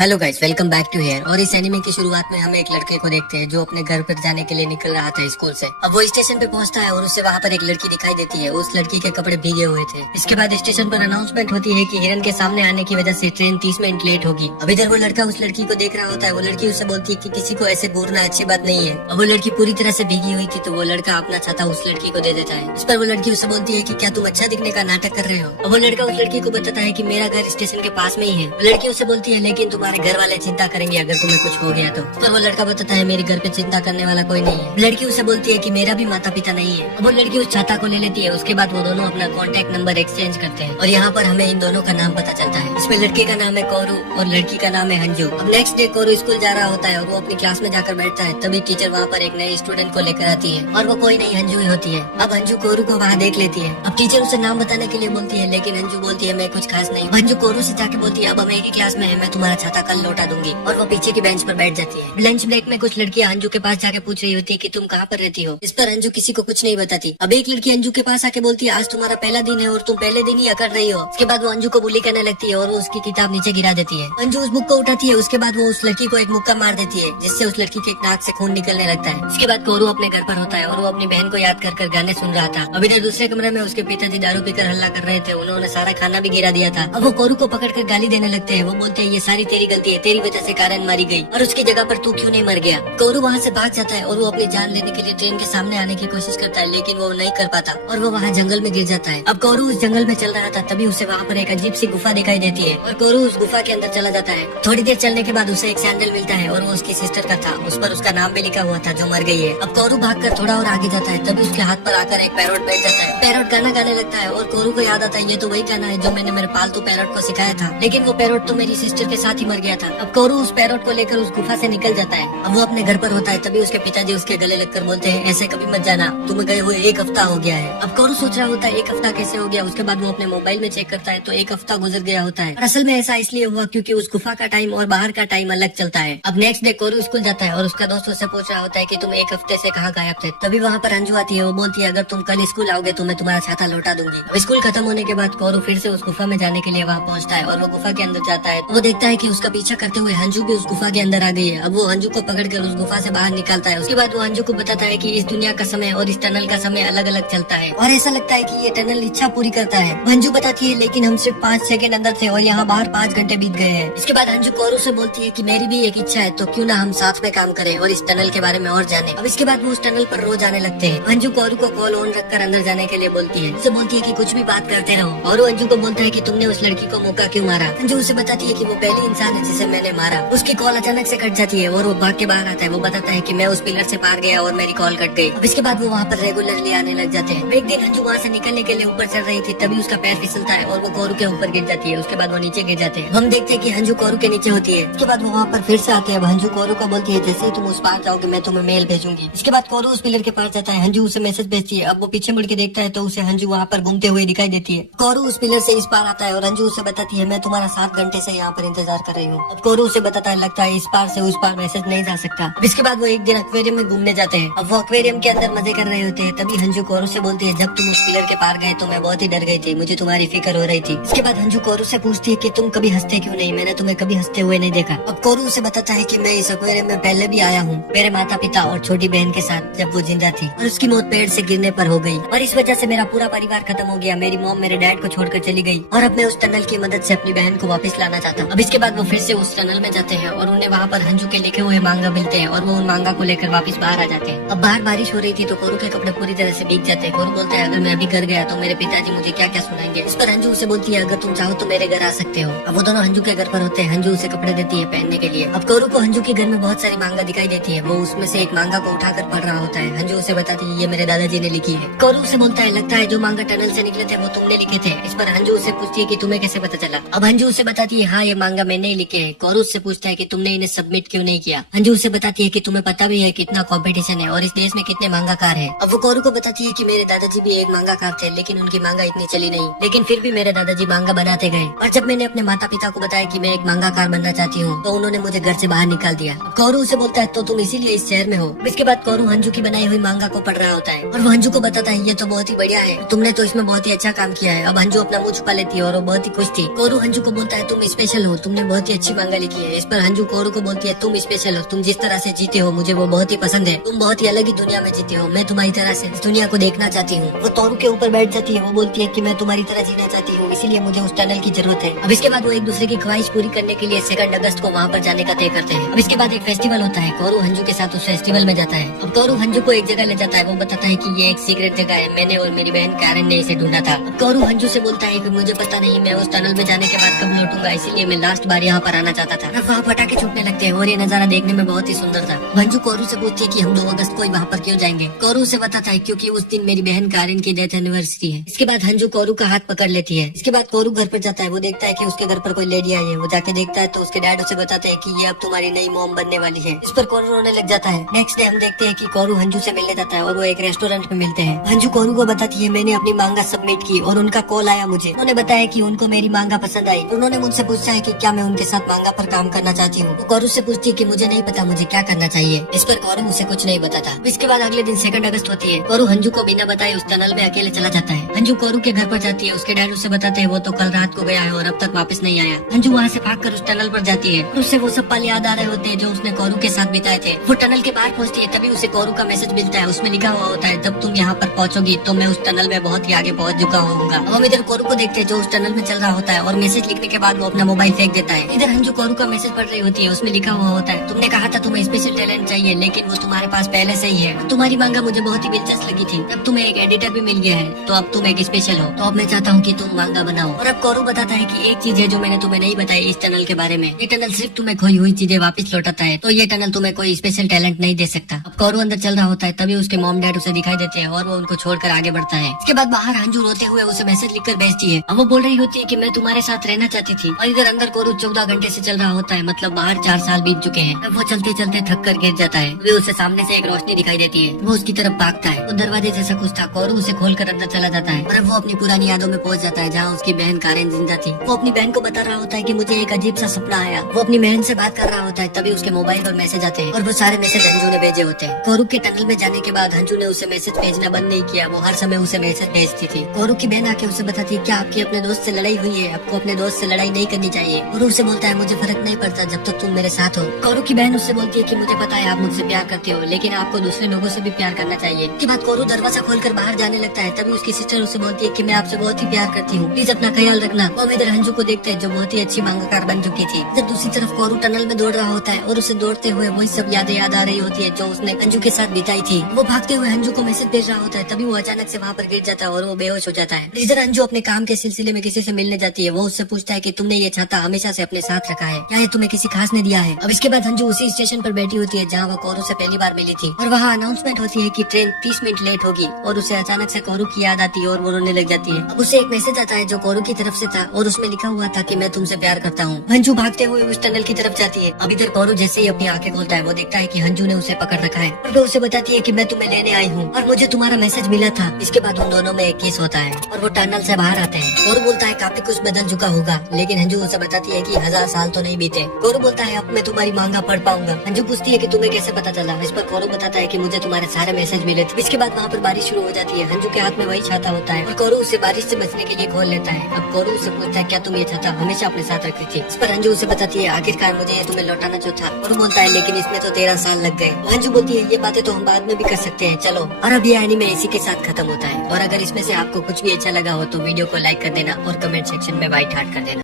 Hello guys, welcome back to here. और इस anime की शुरुआत में हम एक लड़के को देखते हैं जो अपने घर पर जाने के लिए निकल रहा था स्कूल से। अब वो स्टेशन पे पहुंचता है और उससे वहाँ पर एक लड़की दिखाई देती है। उस लड़की के कपड़े भीगे हुए थे। इसके बाद स्टेशन पर अनाउंसमेंट होती है कि हिरन के सामने आने की वजह से ट्रेन 30 मिनट लेट होगी। अब इधर वो लड़का उस लड़की को देख रहा होता है। वो लड़की उससे बोलती है कि किसी को ऐसे घूरना अच्छी बात नहीं है। अब वो लड़की पूरी तरह से भीगी हुई थी तो वो लड़का अपना छाता उस लड़की को दे देता है। इस पर वो लड़की उससे बोलती है कि क्या तुम अच्छा दिखने का नाटक कर रहे हो। अब वो लड़का उस लड़की को बताता है कि मेरा घर स्टेशन के पास में ही है। लड़की उससे बोलती है लेकिन तुम्हारे घर वाले चिंता करेंगे अगर तुम्हें कुछ हो गया तो। पर वो लड़का बताता है मेरे घर पे चिंता करने वाला कोई नहीं है। लड़की उससे बोलती है कि मेरा भी माता पिता नहीं है। अब वो लड़की उस छाता को ले लेती है। उसके बाद वो दोनों अपना कॉन्टेक्ट नंबर एक्सचेंज करते हैं और यहाँ पर हमें इन दोनों का नाम पता चलता है। इसमें लड़के का नाम है कोरू और लड़की का नाम है हंजू। अब नेक्स्ट डे कोरू स्कूल जा रहा होता है और वो अपनी क्लास में जाकर बैठता है। तभी टीचर वहाँ पर एक नए स्टूडेंट को लेकर आती है और वो कोई नहीं हंजू ही होती है। अब हंजू कोरू को वहाँ देख लेती है। अब टीचर उसे नाम बताने के लिए बोलती है लेकिन हंजू बोलती है मैं कुछ खास नहीं। हंजू कोरू से जाके बोलती है अब हम एक ही क्लास में है, मैं तुम्हारा छाता कल लौटा दूंगी। और वो पीछे की बेंच पर बैठ जाती है। लंच ब्रेक में कुछ लड़कियां अंजू के पास जाके पूछ रही होती है कि तुम कहाँ पर रहती हो। इस पर अंजू किसी को कुछ नहीं बताती। अब एक लड़की अंजू के पास आके बोलती है आज तुम्हारा पहला दिन है और तुम पहले दिन ही अकड़ रही हो। उसके बाद वो अंजू को बुली करने लगती है और वो उसकी किताब नीचे गिरा देती है। अंजू उस बुक को उठाती है। उसके बाद वो उस लड़की को एक मुक्का मार देती है जिससे उस लड़की के नाक से खून निकलने लगता है। उसके बाद कोरू अपने घर पर होता है और वो अपनी बहन को याद कर गाने सुन रहा था। अब इधर दूसरे कमरे में उसके पिताजी दारू पीकर हल्ला कर रहे थे। उन्होंने सारा खाना भी गिरा दिया था। अब वो कोरू को पकड़कर गाली देने लगते हैं। वो बोलते हैं ये सारी तेरी गलती है, तेरी वजह से कारण मारी गई और उसकी जगह पर तू क्यों नहीं मर गया। कोरू वहाँ से भाग जाता है और वो अपनी जान लेने के लिए ट्रेन के सामने आने की कोशिश करता है लेकिन वो नहीं कर पाता और वो वहाँ जंगल में गिर जाता है। अब कोरू उस जंगल में चल रहा था तभी उसे वहाँ पर एक अजीब सी गुफा दिखाई देती है और कोरू उस गुफा के अंदर चला जाता है। थोड़ी देर चलने के बाद उसे एक सैंडल मिलता है और वो उसकी सिस्टर का था। उस पर उसका नाम भी लिखा हुआ था जो मर गई है। अब कोरू भागकर थोड़ा और आगे जाता है तभी उसके हाथ पर आकर एक पैरोट बैठ जाता है। पैरोट गाना गाने लगता है और कोरू को याद आता है ये तो वही गाना है जो मैंने मेरे पालतू पैरोट को सिखाया था, लेकिन वो पैरोट तो मेरी सिस्टर के साथ ही मर गया था। अब कोरू उस पैरोट को लेकर उस गुफा से निकल जाता है। अब वो अपने घर पर होता है तभी उसके पिताजी उसके गले लगकर बोलते हैं ऐसे कभी मत जाना, तुम्हें गए हुए एक हफ्ता हो गया है। अब कोरू सोच रहा होता है एक हफ्ता कैसे हो गया। उसके बाद वो अपने मोबाइल में चेक करता है तो एक हफ्ता गुजर गया होता है। असल में ऐसा इसलिए हुआ क्योंकि उस गुफा का टाइम और बाहर का टाइम अलग चलता है। अब नेक्स्ट डे कोरू स्कूल जाता है और उसका दोस्त उससे पूछ रहा होता है कि तुम एक हफ्ते से कहाँ गायब थे। तभी वहाँ पर अंजू आती है। वो बोलती है अगर तुम कल स्कूल आओगे तो मैं तुम्हारा छाता लौटा दूंगी। अब स्कूल खत्म होने के बाद कोरू फिर से उस गुफा में जाने के लिए वहाँ पहुँचता है और वो गुफा के अंदर जाता है। वो देखता है कि उसका पीछा करते हुए अंजू भी उस गुफा के अंदर आ गई है। अब वो अंजू को पकड़कर उस गुफा से बाहर निकालता है। उसके बाद वो अंजू को बताता है कि इस दुनिया का समय और इस टनल का समय अलग अलग चलता है और ऐसा लगता है कि ये टनल इच्छा पूरी करता है। अंजू बताती है लेकिन हम सिर्फ 5 सेकंड अंदर थे और यहाँ बाहर 5 घंटे बीत गए हैं। इसके बाद अंजू कोरू से बोलती है कि मेरी भी एक इच्छा है तो क्यों ना हम साथ में काम करें और इस टनल के बारे में और जाने। अब इसके बाद वो उस टनल पर रोज आने लगते हैं। अंजू कोरू को कॉल ऑन रखकर अंदर जाने के लिए बोलती है। उसे बोलती है कि कुछ भी बात करते रहो और वो अंजू को बोलता है कि तुमने उस लड़की को मौका क्यों मारा। अंजू उसे बताती है कि वो पहली इंसान है जिसे मैंने मारा। उसकी कॉल अचानक से कट जाती है और वो भाग के बाहर आता है। वो बताता है कि मैं उस पिलर से पार गया और मेरी कॉल कट गई। अब इसके बाद वो वहाँ पर रेगुलरली आने लग जाते हैं। एक दिन अंजू वहाँ से निकलने के लिए ऊपर चढ़ रही थी तभी उसका पैर फिसलता है और वो कोरू के ऊपर गिर जाती है। उसके बाद वो नीचे गिर जाते हैं। हम देखते हैं कि अंजू कोरू के नीचे होती है। उसके बाद वो वहाँ पर फिर से आते हैं। अंजू कोरू को बोलती है जैसे ही तुम उस पार जाओगे मैं तुम्हें मेल भेजूंगी। इसके बाद कोरू उस पिलर के पास जाता है। अंजू उसे मैसेज भेजती है। अब वो पीछे मुड़ के देखता है तो उसे अंजू वहाँ पर घूमते हुए दिखाई देती है। कोरू उस पिलर से इस पार आता है और अंजू उसे बताती है मैं तुम्हारा 7 घंटे से यहाँ पर इंतजार कर रही हूँ। अब कोरू उसे बताता है लगता है इस पार से उस पार मैसेज नहीं जा सकता। इसके बाद वो एक दिन एक्वेरियम में घूमने जाते हैं। अब वो एक्वेरियम के अंदर मजे कर रहे होते हैं तभी अंजू कोरू से बोलती है जब तुम उस पिलर के पार गए तो मैं बहुत ही डर गई थी, मुझे तुम्हारी फिक्र हो रही थी। इसके बाद अंजू कोरू से पूछती है कि तुम कभी हंसते क्यों नहीं, मैंने तुम्हें कभी हंसते हुए नहीं देखा। अब कोरू उसे बताता है कि मैं इस एक्वेरियम में पहले भी आया हूँ मेरे माता पिता और छोटी बहन के साथ जब वो जिंदा थी और उसकी मौत पेड़ से गिरने पर हो गई और इस वजह से मेरा पूरा परिवार खत्म हो गया। मेरी मॉम मेरे डैड को छोड़कर चली गई और अब मैं उस टनल की मदद से अपनी बहन को वापस लाना चाहता हूँ। अब इसके बाद वो फिर से उस टनल में जाते हैं और उन्हें वहाँ पर अंजू के लिखे हुए मांगा मिलते हैं और वो उन मांगा को लेकर वापस बाहर आ जाते हैं। अब बाहर बारिश हो रही थी तो कोरू के कपड़े पूरी तरह से भीग जाते हैं। कोरू बोलता है अगर मैं अभी घर गया तो मेरे पिताजी मुझे क्या क्या सुनाएंगे। इस पर अंजू उसे बोलती है अगर तुम चाहो तो मेरे घर आ सकते हो। अब वो दोनों अंजू के घर पर होते हैं। अंजू उसे कपड़े देती है पहनने के लिए। अब कोरू को अंजू के घर में बहुत सारी मांगा दिखाई देती है। वो उसमें से एक मांगा को उठाकर पढ़ रहा होता है। अंजू उसे बताती है ये मेरे दादाजी ने लिखी है। कोरू उसे बोलता है लगता है जो मांगा टनल से निकले थे वो तुमने लिखे थे। इस पर अंजू उसे पूछती है कि तुम्हें कैसे पता चला। अब अंजू उसे बताती है हाँ ये मांगा मैंने ही लिखे है। कोरू उससे पूछता है कि तुमने इन्हें सबमिट क्यों नहीं किया। अंजू उसे बताती है कि तुम्हें पता भी है कितना कंपटीशन है और इस देश में कितने मांगाकार है। अब वो कोरू को बताती है कि मेरे दादाजी भी एक मांगाकार थे लेकिन उनकी मांगा इतनी चली नहीं, लेकिन फिर भी मेरे दादाजी मांगा बनाते गए और जब मैंने अपने माता पिता को बताया कि मैं एक मांगाकार बनना चाहती हूँ तो उन्होंने मुझे घर से बाहर निकाल दिया। कोरू उसे बोलता है तो तुम इसीलिए इस शहर में हो। इसके बाद कोरू अंजू की बनाई हुई मांगा को पढ़ रहा होता है और वो अंजू को बताता है ये तो बहुत ही बढ़िया है, तुमने तो इसमें बहुत ही अच्छा काम किया है। अब अंजू अपना मुंह छुपा लेती है और वो बहुत ही खुश थी। कोरू अंजू को बोलता है तुम स्पेशल हो, तुमने बहुत ही ही अच्छी मांगा लिखी है। इस पर अंजू कोरू को बोलती है तुम स्पेशल हो, तुम जिस तरह से जीते हो मुझे वो बहुत ही पसंद है, तुम बहुत ही अलग ही दुनिया में जीते हो, मैं तुम्हारी तरह से इस दुनिया को देखना चाहती हूँ। वो तोरू के ऊपर बैठ जाती है, वो बोलती है कि मैं तुम्हारी तरह जीना चाहती हूँ, इसीलिए मुझे उस टनल की जरूरत है। अब इसके बाद वो एक दूसरे की ख्वाहिश पूरी करने के लिए 2 अगस्त को वहाँ पर जाने का तय करते हैं। अब इसके बाद एक फेस्टिवल होता है, कोरू हंजू के साथ उस फेस्टिवल में जाता है। अब कोरू हंजू को एक जगह ले जाता है, वो बताता है कि ये एक सीक्रेट जगह है, मैंने और मेरी बहन कैरन ने इसे ढूंढा था। अब कोरू हंजू से बोलता है कि मुझे पता नहीं मैं उस टनल में जाने के बाद कब लौटूंगा, इसीलिए मैं लास्ट बार यहाँ पर आना चाहता था। वहाँ पटाखे छूटने लगते हैं और ये नजारा देखने में बहुत ही सुंदर था। हंजू कोरू से पूछती है कि हम 2 अगस्त को वहाँ पर क्यों जाएंगे। कोरू से बताता है क्योंकि उस दिन मेरी बहन कैरन की डेथ एनिवर्सरी है। इसके बाद हंजू कोरू का हाथ पकड़ लेती है। इसके बाद कोरू घर पर जाता है, वो देखता है कि उसके घर पर कोई लेडी आई है। वो जाके देखता है तो उसके डैड उसे बताते हैं कि ये अब तुम्हारी नई मॉम बनने वाली है। इस पर कोरू रोने लग जाता है। नेक्स्ट डे हम देखते हैं कि कोरू हंजू से मिलने जाता है और वो एक रेस्टोरेंट में मिलते हैं। हंजू कोरू को बताती है मैंने अपनी मांगा सबमिट की और उनका कॉल आया मुझे, उन्होंने बताया कि उनको मेरी मांगा पसंद आई। उन्होंने मुझसे पूछा है कि क्या मैं उनके साथ मांगा पर काम करना चाहती हूँ। कोरू से पूछती है कि मुझे नहीं पता मुझे क्या करना चाहिए। इस पर कोरू मुझसे कुछ नहीं बताता। इसके बाद अगले दिन 2 अगस्त होती है। कोरू हंजू को बिना बताए उस टनल में अकेले चला जाता है। हंजू कोरू के घर पर जाती है, उसके डैड उसे बताते हैं वो तो कल रात को गया है और अब तक वापस नहीं आया। हंजू वहाँ से भागकर उस टनल पर जाती है और उससे वो सब पल याद आ रहे होते हैं जो उसने कोरू के साथ बिताए थे। वो टनल के बाहर पहुँचती है, तभी उसे कोरू का मैसेज मिलता है। उसमें लिखा हुआ होता है जब तुम यहाँ पर पहुँचोगी तो मैं उस टनल में बहुत ही आगे पहुँच चुका होऊंगा। हम इधर कोरू को देखते हैं जो उस टनल में चल रहा होता है और मैसेज लिखने के बाद वो अपना मोबाइल फेंक देता है। इधर हंजू कोरू का मैसेज पढ़ रही होती है, उसमें लिखा हुआ होता है तुमने कहा था तुम्हें स्पेशल टैलेंट चाहिए लेकिन वो तुम्हारे पास पहले से ही है। तुम्हारी मांगा मुझे बहुत ही दिलचस्प लगी थी, अब तुम्हें एक एडिटर भी मिल गया है तो अब तुम एक स्पेशल हो, तो अब मैं चाहता हूँ कि तुम मांगा बनाओ। और अब कोरू बताता है कि एक चीज है जो मैंने तुम्हें नहीं बताई इस टनल के बारे में, ये टनल सिर्फ तुम्हें खोई हुई चीजें वापस लौटाता है, तो ये टनल तुम्हें कोई स्पेशल टैलेंट नहीं दे सकता। अब कोरू अंदर चल रहा होता है, तभी उसके मॉम डैड उसे दिखाई देते हैं और वो उनको छोड़कर आगे बढ़ता है। इसके बाद बाहर हंजू रोते हुए उसे मैसेज लिखकर भेजती है। अब वो बोल रही होती है कि मैं तुम्हारे साथ रहना चाहती थी। और इधर अंदर कोरू 14 घंटे से चल रहा होता है, मतलब बाहर 4 साल बीत चुके हैं। अब वो चलते चलते थक कर गिर जाता है। वे उसे सामने से एक रोशनी दिखाई देती है, वो उसकी तरफ भागता है। वो दरवाजे जैसा कुछ था, कोरू उसे खोलकर अंदर चला जाता है और अब वो अपनी पुरानी यादों में पहुंच जाता है जहाँ उसकी बहन कैरन जिंदा थी। वो अपनी बहन को बता रहा होता है कि मुझे एक अजीब सा सपना आया। वो अपनी बहन से बात कर रहा होता है, तभी उसके मोबाइल पर मैसेज आते हैं और वो सारे मैसेज हंजू ने भेजे होते हैं। कोरू के टनल में जाने के बाद हंजू ने उसे मैसेज भेजना बंद नहीं किया, वो हर समय उसे मैसेज भेजती थी। कोरू की बहन आके उसे बताती है क्या आपकी अपने दोस्त से लड़ाई हुई है, आपको अपने दोस्त से लड़ाई नहीं करनी चाहिए। कोरू उसे बोलता है मुझे फर्क नहीं पड़ता जब तक तुम मेरे साथ हो। कोरू की बहन उससे बोलती है कि मुझे पता है आप मुझसे प्यार करते हो लेकिन आपको दूसरे लोगों से भी प्यार करना चाहिए। इसके बाद कोरू दरवाजा खोलकर बाहर जाने लगता है, तभी उसकी सिस्टर उसे बोलती है कि मैं आपसे बहुत ही प्यार करती हूँ, प्लीज अपना ख्याल रखना। वो हम इधर हंजू को देखते हैं जो बहुत ही अच्छी मांगाकार बन चुकी थी। जब दूसरी तरफ कोरू टनल में दौड़ रहा होता है और उसे दौड़ते हुए वही सब यादें याद आ रही होती है जो उसने हंजू के साथ बिताई थी। वो भागते हुए हंजू को मैसेज भेज रहा होता है, तभी वो अचानक से वहाँ पर गिर जाता है और वो बेहोश हो जाता है। इधर हंजू अपने काम के सिलसिले में किसी से मिलने जाती है। वो उससे पूछता है कि तुमने ये छाता हमेशा से अपने साथ रखा है, क्या ये तुम्हें किसी खास ने दिया है। अब इसके बाद हंजू उसी स्टेशन पर बैठी होती है जहाँ वो कोरू से पहली बार मिली थी और वहाँ अनाउंसमेंट होती है कि ट्रेन 30 मिनट लेट होगी और उसे अचानक से कोरू की याद आती है और वो रोने लग जाती है। अब उसे एक मैसेज आता है जो कोरू की तरफ से था और उसमें लिखा हुआ था कि मैं तुमसे प्यार करता हूँ। हंजू भागते हुए उस टनल की तरफ जाती है। अब इधर कोरू जैसे ही अपनी आंखें खोलता है वो देखता है कि हंजू ने उसे पकड़ रखा है और वो उसे बताती है कि मैं तुम्हें लेने आई हूँ और मुझे तुम्हारा मैसेज मिला था। इसके बाद उन दोनों में एक किस होता है और वो टनल से बाहर आते हैं। कोरू बोलता है काफी कुछ बदल चुका होगा, लेकिन हंजू उसे बताती है कि 1000 साल तो नहीं बीते। कोरू बोलता है अब मैं तुम्हारी मांगा पढ़ पाऊंगा। हंजू पूछती है कि तुम्हें कैसे पता चला। इस पर कोरू बताता है कि मुझे तुम्हारे सारे मैसेज मिले थे। इसके बाद वहाँ पर बारिश शुरू हो जाती है। हंजू के हाथ में वही छाता होता है और कोरू उसे बारिश से बचने के लिए खोल लेता है। अब कोरू उसे पूछता है क्या तुम ये छाता हमेशा अपने साथ रखती थी। इस पर हंजू उसे बताती है आखिरकार मुझे ये तुम्हें लौटाना जो था। कोरू बोलता है लेकिन इसमें तो 13 साल लग गए। हंजू बोलती है ये बातें तो हम बाद में भी कर सकते हैं, चलो। और अब ये एनीमे इसी के साथ खत्म होता है। और अगर इसमें से आपको कुछ भी अच्छा लगा हो तो वीडियो को लाइक कर देना और कमेंट सेक्शन में वाइट हार्ट कर देना।